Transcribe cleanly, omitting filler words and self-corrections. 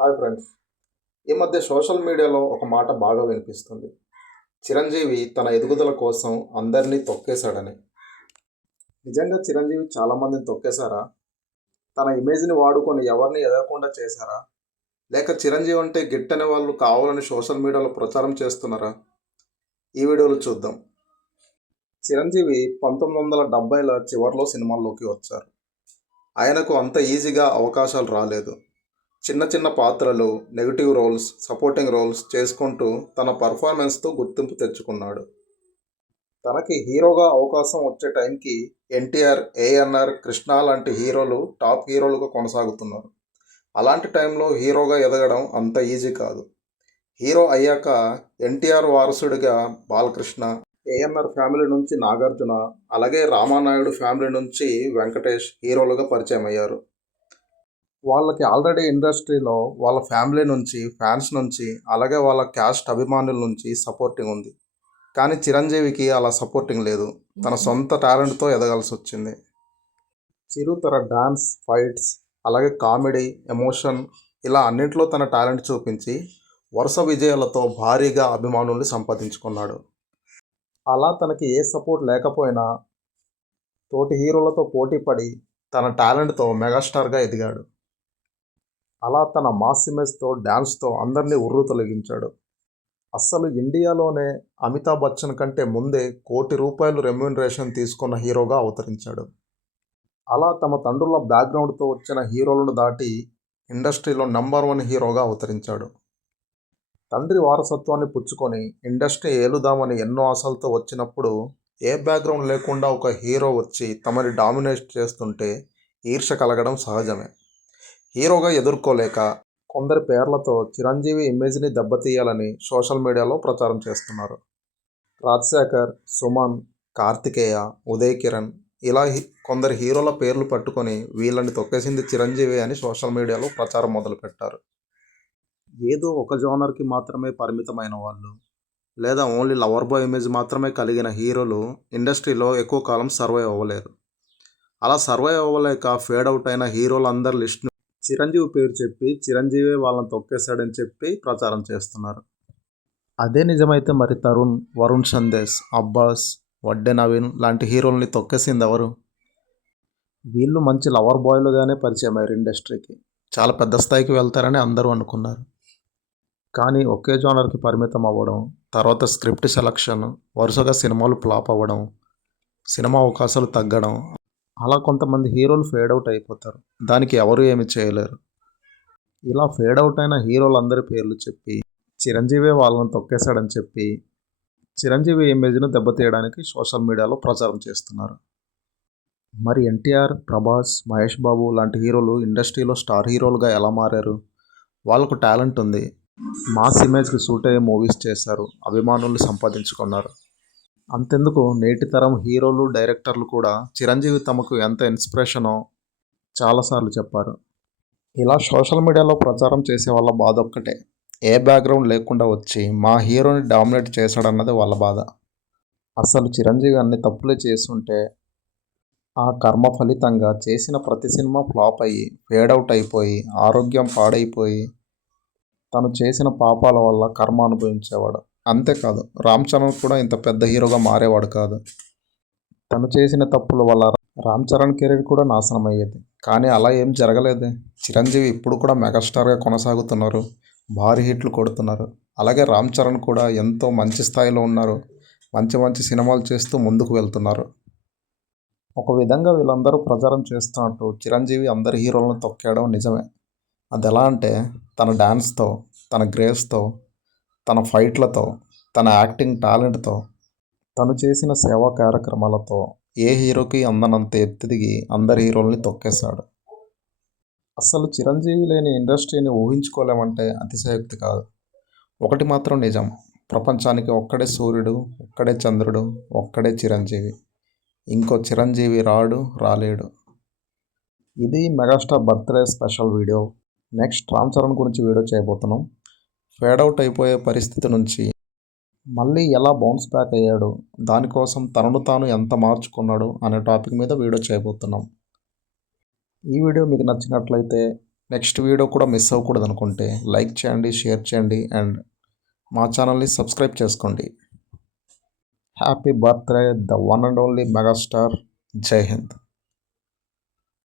Hi friends. ఈ మధ్య social మీడియాలో ఒక మాట బాగా వినిపిస్తుంది. చిరంజీవి తన ఎదుగుదల కోసం అందరినీ తొక్కేశాడని. నిజంగా చిరంజీవి చాలామందిని తొక్కేశారా? తన ఇమేజ్ని వాడుకొని ఎవరిని ఎదగకుండా చేశారా? లేక చిరంజీవి అంటే గిట్టని వాళ్ళు కావాలని సోషల్ మీడియాలో ప్రచారం చేస్తున్నారా? ఈ వీడియోలో చూద్దాం. చిరంజీవి 1970ల చివరిలో సినిమాల్లోకి వచ్చారు. ఆయనకు అంత ఈజీగా అవకాశాలు రాలేదు. చిన్న చిన్న పాత్రలు, నెగిటివ్ రోల్స్, సపోర్టింగ్ రోల్స్ చేసుకుంటూ తన పర్ఫార్మెన్స్తో గుర్తింపు తెచ్చుకున్నాడు. తనకి హీరోగా అవకాశం వచ్చే టైంకి ఎన్టీఆర్, ఏఎన్ఆర్, కృష్ణ లాంటి హీరోలు టాప్ హీరోలుగా కొనసాగుతున్నారు. అలాంటి టైంలో హీరోగా ఎదగడం అంత ఈజీ కాదు. హీరో అయ్యాక ఎన్టీఆర్ వారసుడిగా బాలకృష్ణ, ఏఎన్ఆర్ ఫ్యామిలీ నుంచి నాగార్జున, అలాగే రామానాయుడు ఫ్యామిలీ నుంచి వెంకటేష్ హీరోలుగా పరిచయం అయ్యారు. వాళ్ళకి ఆల్రెడీ ఇండస్ట్రీలో వాళ్ళ ఫ్యామిలీ నుంచి, ఫ్యాన్స్ నుంచి, అలాగే వాళ్ళ క్యాస్ట్ అభిమానుల నుంచి సపోర్టింగ్ ఉంది. కానీ చిరంజీవికి అలా సపోర్టింగ్ లేదు. తన సొంత టాలెంట్తో ఎదగాల్సి వచ్చింది. చిరు తన డాన్స్, ఫైట్స్, అలాగే కామెడీ, ఎమోషన్ ఇలా అన్నింటిలో తన టాలెంట్ చూపించి వరుస విజయాలతో భారీగా అభిమానుల్ని సంపాదించుకున్నాడు. అలా తనకి ఏ సపోర్ట్ లేకపోయినా తోటి హీరోలతో పోటీపడి తన టాలెంట్తో మెగాస్టార్గా ఎదిగాడు. అలా తన మాస్ ఇమేజ్తో, డ్యాన్స్తో అందరినీ ఉర్రు తొలగించాడు. అస్సలు ఇండియాలోనే అమితాబ్ బచ్చన్ కంటే ముందే ₹1,00,00,000 రెమ్యూనరేషన్ తీసుకున్న హీరోగా అవతరించాడు. అలా తమ తండ్రుల బ్యాక్గ్రౌండ్తో వచ్చిన హీరోలను దాటి ఇండస్ట్రీలో నంబర్ 1 హీరోగా అవతరించాడు. తండ్రి వారసత్వాన్ని పుచ్చుకొని ఇండస్ట్రీ ఏలుదామని ఎన్నో ఆశలతో వచ్చినప్పుడు ఏ బ్యాక్గ్రౌండ్ లేకుండా ఒక హీరో వచ్చి తమని డామినేట్ చేస్తుంటే ఈర్ష్య కలగడం సహజమే. హీరోగా ఎదుర్కోలేక కొందరి పేర్లతో చిరంజీవి ఇమేజ్ని దెబ్బతీయాలని సోషల్ మీడియాలో ప్రచారం చేస్తున్నారు. రాజశేఖర్, సుమన్, కార్తికేయ, ఉదయ్ కిరణ్ ఇలా కొందరు హీరోల పేర్లు పట్టుకొని వీళ్ళని తొక్కేసింది చిరంజీవి అని సోషల్ మీడియాలో ప్రచారం మొదలుపెట్టారు. ఏదో ఒక జోనర్కి మాత్రమే పరిమితమైన వాళ్ళు, లేదా ఓన్లీ లవర్ బాయ్ ఇమేజ్ మాత్రమే కలిగిన హీరోలు ఇండస్ట్రీలో ఎక్కువ కాలం సర్వైవ్ అవ్వలేరు. అలా సర్వైవ్ అవ్వలేక ఫేడ్ అవుట్ అయిన హీరోలందరి లిస్ట్ను చిరంజీవి పేరు చెప్పి చిరంజీవి వాళ్ళని తొక్కేశాడని చెప్పి ప్రచారం చేస్తున్నారు. అదే నిజమైతే మరి తరుణ్, వరుణ్ సందేశ్, అబ్బాస్, వడ్డే నవీన్ లాంటి హీరోల్ని తొక్కేసింది ఎవరు? వీళ్ళు మంచి లవర్ బాయ్లుగానే పరిచయం అయ్యారు ఇండస్ట్రీకి. చాలా పెద్ద స్థాయికి వెళ్తారని అందరూ అనుకున్నారు. కానీ ఒకే జోనర్కి పరిమితం అవ్వడం, తర్వాత స్క్రిప్ట్ సెలక్షన్, వరుసగా సినిమాలు ఫ్లాప్ అవ్వడం, సినిమా అవకాశాలు తగ్గడం, అలా కొంతమంది హీరోలు ఫేడ్ అవుట్ అయిపోతారు. దానికి ఎవరు ఏమి చేయలేరు. ఇలా ఫేడ్ అవుట్ అయిన హీరోలందరి పేర్లు చెప్పి చిరంజీవి వాళ్ళని తొక్కేశాడని చెప్పి చిరంజీవి ఇమేజ్ను దెబ్బతీయడానికి సోషల్ మీడియాలో ప్రచారం చేస్తున్నారు. మరి ఎన్టీఆర్, ప్రభాస్, మహేష్ బాబు లాంటి హీరోలు ఇండస్ట్రీలో స్టార్ హీరోలుగా ఎలా మారారు? వాళ్ళకు టాలెంట్ ఉంది. మాస్ ఇమేజ్కి సూట్ అయ్యే మూవీస్ చేశారు, అభిమానుల్ని సంపాదించుకున్నారు. అంతెందుకు నేటి తరం హీరోలు, డైరెక్టర్లు కూడా చిరంజీవి తమకు ఎంత ఇన్స్పిరేషనో చాలాసార్లు చెప్పారు. ఇలా సోషల్ మీడియాలో ప్రచారం చేసే వాళ్ళ బాధ ఒక్కటే, ఏ బ్యాక్గ్రౌండ్ లేకుండా వచ్చి మా హీరోని డామినేట్ చేశాడన్నది వాళ్ళ బాధ. అసలు చిరంజీవి అన్ని తప్పులే చేస్తుంటే ఆ కర్మ ఫలితంగా చేసిన ప్రతి సినిమా ఫ్లాప్ అయ్యి, ఫేడ్ అవుట్ అయిపోయి, ఆరోగ్యం పాడైపోయి తను చేసిన పాపాల వల్ల కర్మ అనుభవించేవాడు. అంతేకాదు, రామ్ చరణ్ కూడా ఇంత పెద్ద హీరోగా మారేవాడు కాదు. తను చేసిన తప్పుల వల్ల రామ్ చరణ్ కెరీర్ కూడా నాశనం అయ్యేది. కానీ అలా ఏం జరగలేదే. చిరంజీవి ఇప్పుడు కూడా మెగాస్టార్గా కొనసాగుతున్నారు, భారీ హిట్లు కొడుతున్నారు. అలాగే రామ్ చరణ్ కూడా ఎంతో మంచి స్థాయిలో ఉన్నారు, మంచి మంచి సినిమాలు చేస్తూ ముందుకు వెళ్తున్నారు. ఒక విధంగా వీళ్ళందరూ ప్రచారం చేస్తున్నట్టు చిరంజీవి అందరి హీరోలను తొక్కేయడం నిజమే. అది ఎలా అంటే తన డ్యాన్స్తో, తన గ్రేస్తో, తన ఫైట్లతో, తన యాక్టింగ్ టాలెంట్తో, తను చేసిన సేవా కార్యక్రమాలతో ఏ హీరోకి అందనంత ఎత్తుదిగి అందరి హీరోల్ని తొక్కేశాడు. అస్సలు చిరంజీవి లేని ఇండస్ట్రీని ఊహించుకోలేమంటే అతిశయోక్తి కాదు. ఒకటి మాత్రం నిజం, ప్రపంచానికి ఒక్కడే సూర్యుడు, ఒక్కడే చంద్రుడు, ఒక్కడే చిరంజీవి. ఇంకో చిరంజీవి రాడు, రాలేడు. ఇది megastar birthday special video. Next Ram Charan గురించి వీడియో చేయబోతున్నాం. ఫేడ్ అవుట్ అయిపోయే పరిస్థితి నుంచి మళ్ళీ ఎలా బౌన్స్ బ్యాక్ అయ్యాడు, దానికోసం తనను తాను ఎంత మార్చుకున్నాడు అనే టాపిక్ మీద వీడియో చేయబోతున్నాం. ఈ వీడియో మీకు నచ్చినట్లయితే నెక్స్ట్ వీడియో కూడా మిస్ అవ్వకూడదు అనుకుంటే లైక్ చేయండి, షేర్ చేయండి అండ్ మా ఛానల్ని సబ్స్క్రైబ్ చేసుకోండి. Happy birthday the one and only megastar. జై హింద్.